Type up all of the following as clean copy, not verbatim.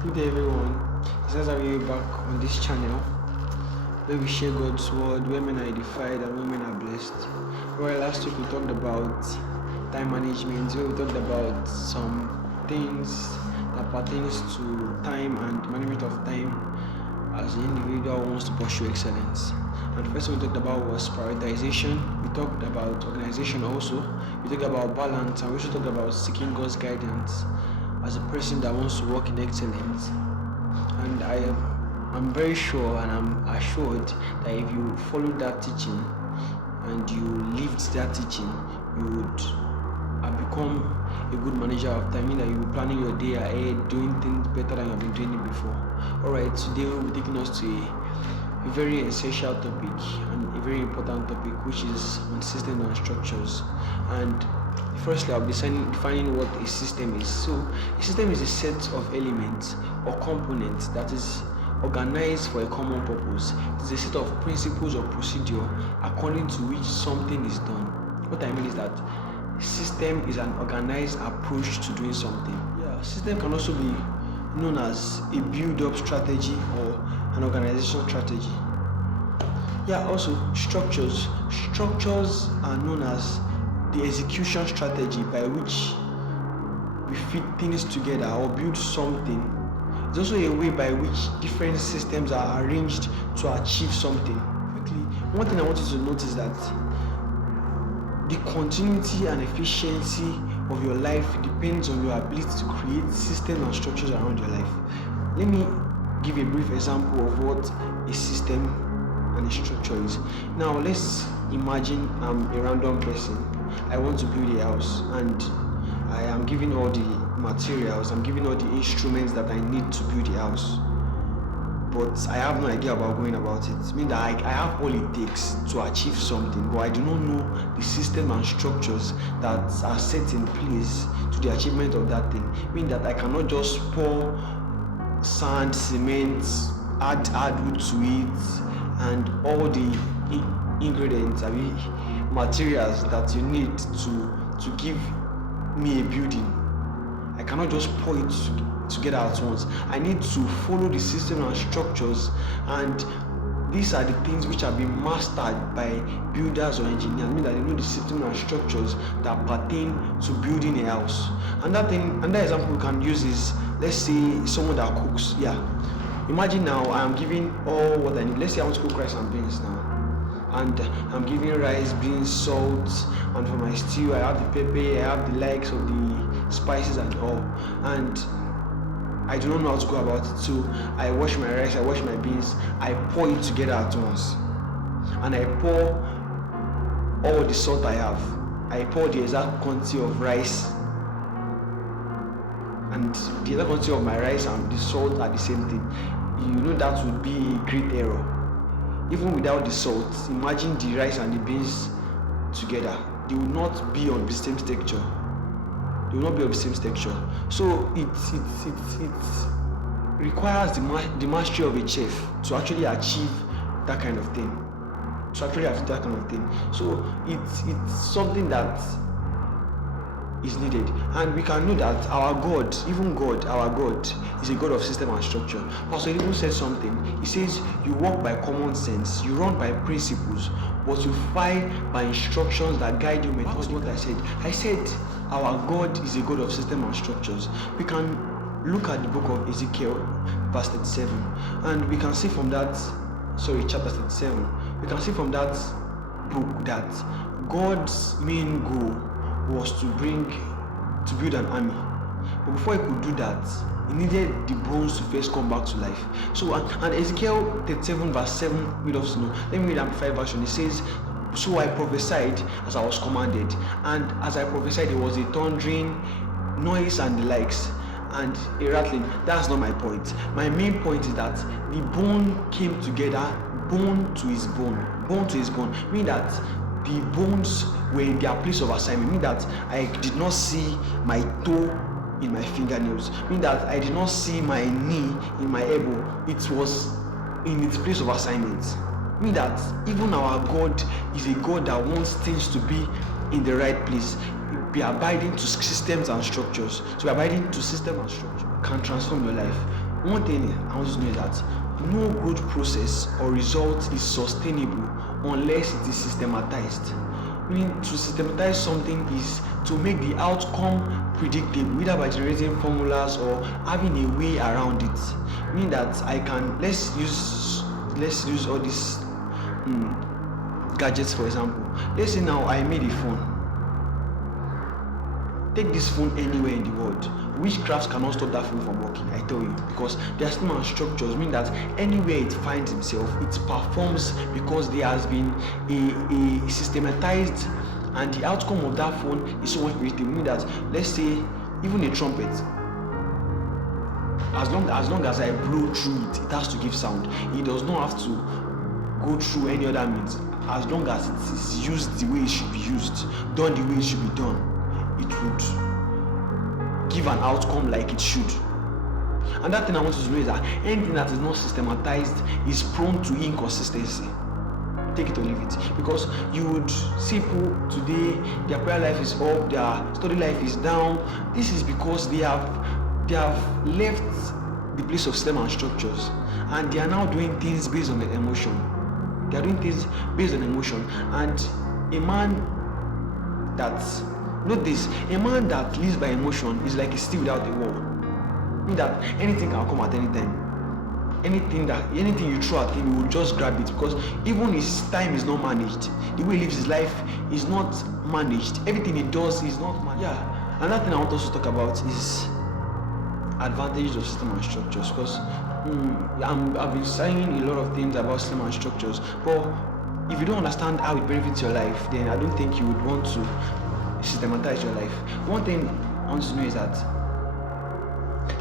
Good day, everyone. It's nice having you back on this channel where we share God's word, where men are edified and women are blessed. Well, last week we talked about time management, where we talked about some things that pertains to time and management of time as the individual wants to pursue excellence. And the first one we talked about was prioritization. We talked about organization also. We talked about balance, and we also talked about seeking God's guidance as a person that wants to work in excellence. And I'm very sure and I'm assured that if you follow that teaching and you lived that teaching, you would have become a good manager of time, meaning that you'll be planning your day ahead, doing things better than you've been doing it before. Alright, today we'll be taking us to a very essential topic and a very important topic, which is on systems and structures. And firstly, I'll be defining what a system is. So, a system is a set of elements or components that is organized for a common purpose. It is a set of principles or procedure according to which something is done. What I mean is that system is an organized approach to doing something. Yeah, system can also be known as a build-up strategy or an organizational strategy. Yeah, also structures. Structures are known as the execution strategy by which we fit things together or build something. It's also a way by which different systems are arranged to achieve something. Quickly, one thing I want you to notice that the continuity and efficiency of your life depends on your ability to create systems and structures around your life. Let me give a brief example of what a system and a structure is. Now, let's imagine I'm a random person. I want to build a house and I am given all the materials, I'm given all the instruments that I need to build a house. But I have no idea about going about it. It means that I have all it takes to achieve something, but I do not know the system and structures that are set in place to the achievement of that thing. It means that I cannot just pour sand, cement, add wood to it, and all the ingredients, materials that you need to give me a building. I cannot just pour it together at once. I need to follow the system and structures, and these are the things which have been mastered by builders or engineers. I mean that they know the system and structures that pertain to building a house. And that example we can use is, let's say someone that cooks. Yeah. Imagine now I'm giving all what I need. Let's say I want to cook rice and beans now. And I'm giving rice, beans, salt, and for my stew I have the pepper, I have the likes of the spices and all. And I do not know how to go about it. So I wash my rice, I wash my beans, I pour it together at once. And I pour all the salt I have. I pour the exact quantity of rice, and the other quantity of my rice and the salt are the same thing. You know that would be a great error. Even without the salt, imagine the rice and the beans together. They will not be on the same texture. They will not be of the same texture. So it requires the mastery of a chef to actually achieve that kind of thing. So it's something that is needed, and we can know that our God, our God is a God of system and structure. Pastor even said something. He says, you walk by common sense, you run by principles, but you fight by instructions that guide you. That was what I said. I said our God is a God of system and structures. We can look at the book of Ezekiel, verse 37, and we can see from that, chapter 37, we can see from that book that God's main goal was to build an army. But before he could do that, he needed the bones to first come back to life. So, and Ezekiel 37 verse 7 made us know. Let me read Amplified version. It says, so I prophesied as I was commanded, and as I prophesied there was a thundering noise and the likes, and a rattling. That's not my point. My main point is that the bone came together, bone to his bone, meaning that the bones were in their place of assignment. Meaning that I did not see my toe in my fingernails. Meaning that I did not see my knee in my elbow. It was in its place of assignment. Meaning that even our God is a God that wants things to be in the right place. Be abiding to systems and structures. So abiding to system and structure can transform your life. One thing I want you to know is that no growth process or result is sustainable unless it is systematized. Meaning, to systematize something is to make the outcome predictable, either by generating formulas or having a way around it. Meaning that I can let's use all these gadgets for example. Let's say now I made a phone. Take this phone anywhere in the world. Witchcraft cannot stop that phone from working, I tell you, because their schema and structures mean that anywhere it finds itself, it performs because there has been a systematized, and the outcome of that phone is so much predictable. Meaning that, let's say, even a trumpet, as long as I blow through it, it has to give sound. It does not have to go through any other means. As long as it is used the way it should be used, done the way it should be done, it would give an outcome like it should. Another thing I want you to know is that anything that is not systematized is prone to inconsistency. Take it or leave it, because you would see people today, their prayer life is up, their study life is down. This is because they have left the place of system and structures, and they are now doing things based on the emotion. They are doing things based on emotion. And a man that lives by emotion is like a city without a wall. Meaning that anything can come at any time. Anything you throw at him, he will just grab it, because even his time is not managed. The way he lives his life is not managed. Everything he does is not managed. Yeah. Another thing I want us to talk about is advantages of system and structures, because I've been saying a lot of things about system and structures, but if you don't understand how it benefits your life, then I don't think you would want to systematize your life. One thing I want to know is that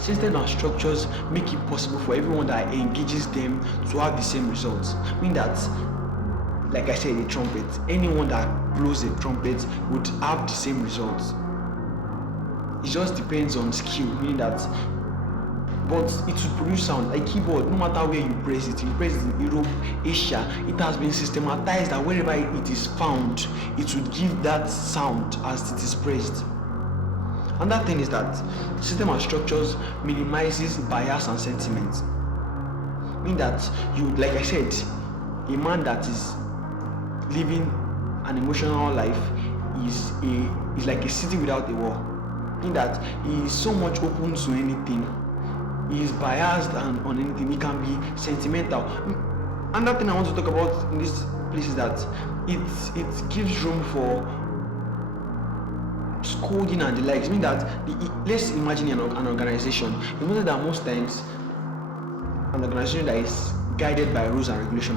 systems and structures make it possible for everyone that engages them to have the same results. Meaning that, like I said, a trumpet, anyone that blows a trumpet would have the same results. It just depends on skill, meaning that, but it will produce sound. A keyboard, no matter where you press it in Europe, Asia, it has been systematized that wherever it is found, it would give that sound as it is pressed. Another thing is that system and structures minimizes bias and sentiment. Meaning that like I said, a man that is living an emotional life is like a city without a wall. Meaning that he is so much open to anything. He is biased on anything. He can be sentimental. Another thing I want to talk about in this place is that it gives room for scolding and the likes. Meaning that let's imagine an organization. You know that most times an organization that is guided by rules and regulation,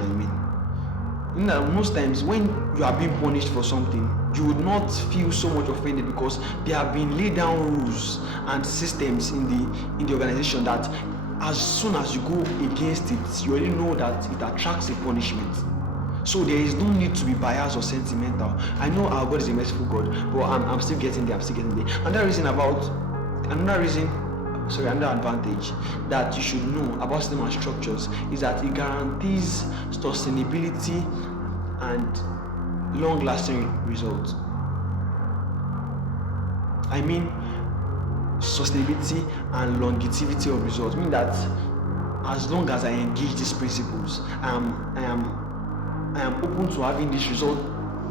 you know that most times when you are being punished for something, you would not feel so much offended, because there have been laid down rules and systems in the organization that as soon as you go against it, you already know that it attracts a punishment. So there is no need to be biased or sentimental. I know our God is a merciful God, but I'm still getting there. Another advantage that you should know about system and structures is that it guarantees sustainability and long-lasting results. I mean sustainability and longevity of results. Meaning that as long as I engage these principles, I am open to having this result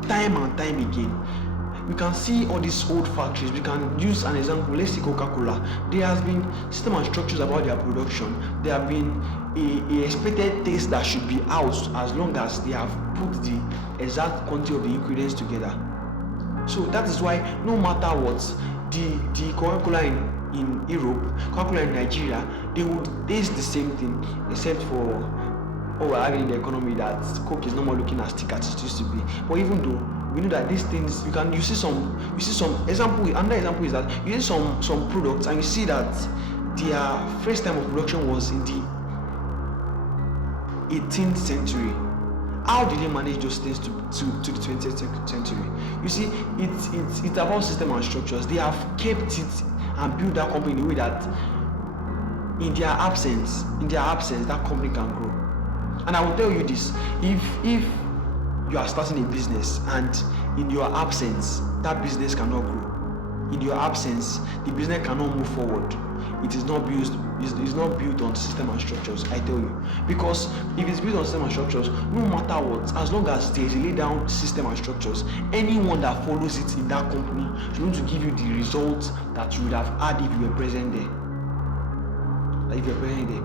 time and time again. We can see all these old factories. We can use an example. Let's see Coca-Cola. There has been system and structures about their production. There have been a expected taste that should be out as long as they have put the exact quantity of the ingredients together. So that is why no matter what, the Coca-Cola in Europe, Coca-Cola in Nigeria, they would taste the same thing, except for we're having in the economy that Coke is no more looking as thick as it used to be. But even though we know that these things, you see some example. Another example is that you see some products and you see that their first time of production was in the 18th century. How did they manage those things to the 20th century? You see, it's about system and structures. They have kept it and built that company in a way that in their absence, that company can grow. And I will tell you this: if you are starting a business and in your absence that business cannot grow, in your absence, the business cannot move forward. It is not built. It's not built on system and structures. I tell you, because if it's built on system and structures, no matter what, as long as there is a laid down system and structures, anyone that follows it in that company is going to give you the results that you would have had if you were present there. Like if you're present there.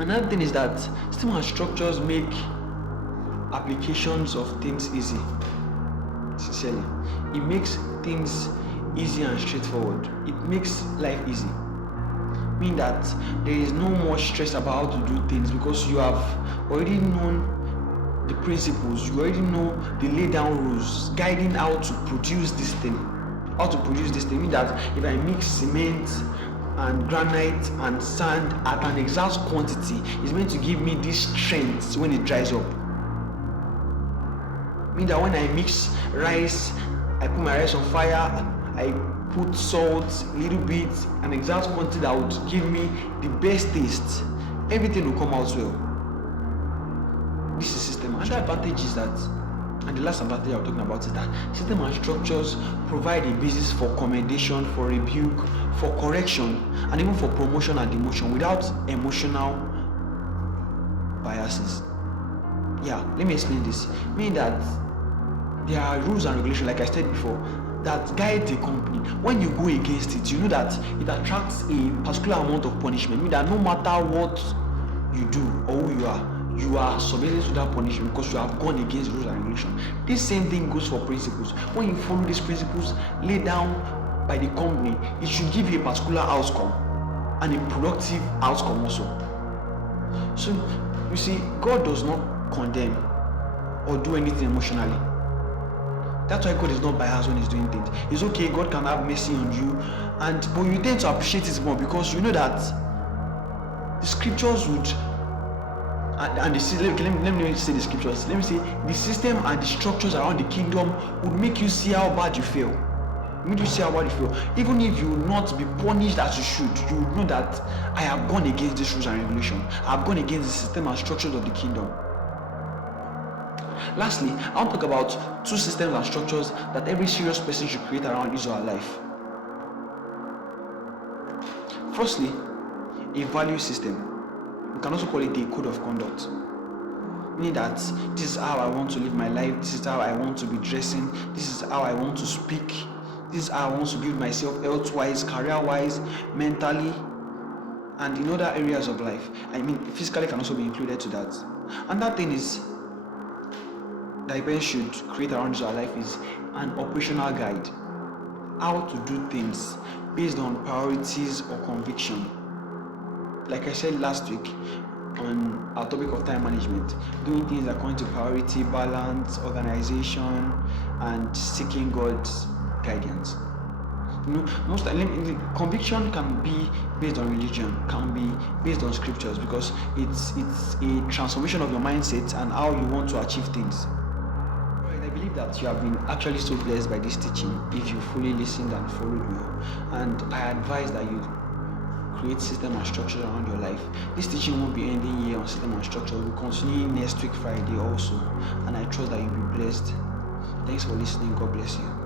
Another thing is that system and structures make applications of things easy. Sincerely, it makes things easy and straightforward. It makes life easy, meaning that there is no more stress about how to do things because you have already known the principles, you already know the laid down rules guiding how to produce this thing. Meaning that if I mix cement and granite and sand at an exact quantity, it's meant to give me this strength when it dries up. Meaning that when I mix rice, I put my rice on fire, I put salt, a little bit, an exact quantity that would give me the best taste, everything will come out well. This is system. Another advantage is that, and the last advantage I'm talking about is that system and structures provide a basis for commendation, for rebuke, for correction, and even for promotion and demotion without emotional biases. Yeah, let me explain this. Meaning that there are rules and regulations, like I said before, that guide the company. When you go against it, you know that it attracts a particular amount of punishment. Meaning that no matter what you do or who you are subjected to that punishment because you have gone against rules and regulations. This same thing goes for principles. When you follow these principles laid down by the company, it should give you a particular outcome and a productive outcome also. So you see, God does not condemn or do anything emotionally. That's why God is not biased when he's doing things. It's okay, God can have mercy on you, but you tend to appreciate it more because you know that the scriptures would let me say the scriptures. Let me say the system and the structures around the kingdom would make you see how bad you feel. Even if you will not be punished as you should, you would know that I have gone against these rules and regulations. I have gone against the system and structures of the kingdom. Lastly, I want to talk about two systems and structures that every serious person should create around his or her life. Firstly, a value system. We can also call it a code of conduct. Meaning that this is how I want to live my life, this is how I want to be dressing, this is how I want to speak, this is how I want to build myself health-wise, career-wise, mentally, and in other areas of life. I mean, physically can also be included to that. And that thing is that a person should create around his life is an operational guide. How to do things based on priorities or conviction. Like I said last week on our topic of time management, doing things according to priority, balance, organization, and seeking God's guidance. Most conviction can be based on religion, can be based on scriptures, because it's a transformation of your mindset and how you want to achieve things. I believe that you have been actually so blessed by this teaching if you fully listened and followed well, and I advise that you create system and structure around your life. This teaching won't be ending here on system and structure. We'll continue next week Friday also, and I trust that you'll be blessed. Thanks for listening. God bless you.